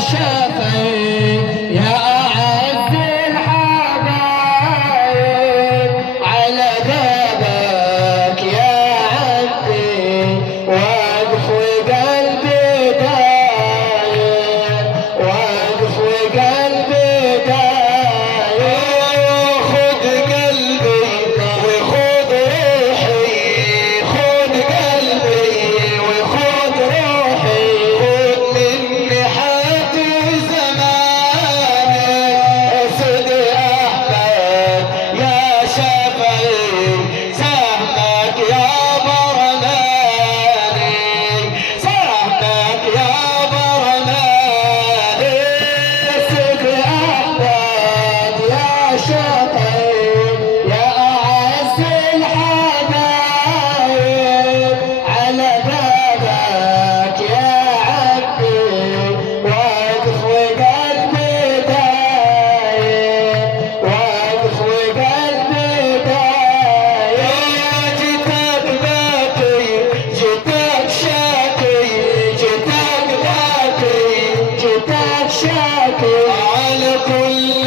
شافعي يا أعز الحبايب على بابك يا عبدي واقف وقلبي داير واقف وقلبي داير خذ قلبي وخذ روحي خذ قلبي وخذ روحي خذ مني حياتي وزماني اسد احمد يا شافعي سهمك يا برماني سهمك يا برماني اسد احمد يا شافعي يا اعز الحبايب على بابك يا عبدي واقف وقلبي داير واقف وقلبي داير جيتك باكي جيتك شاكي جيتك باكي جيتك شاكي على كل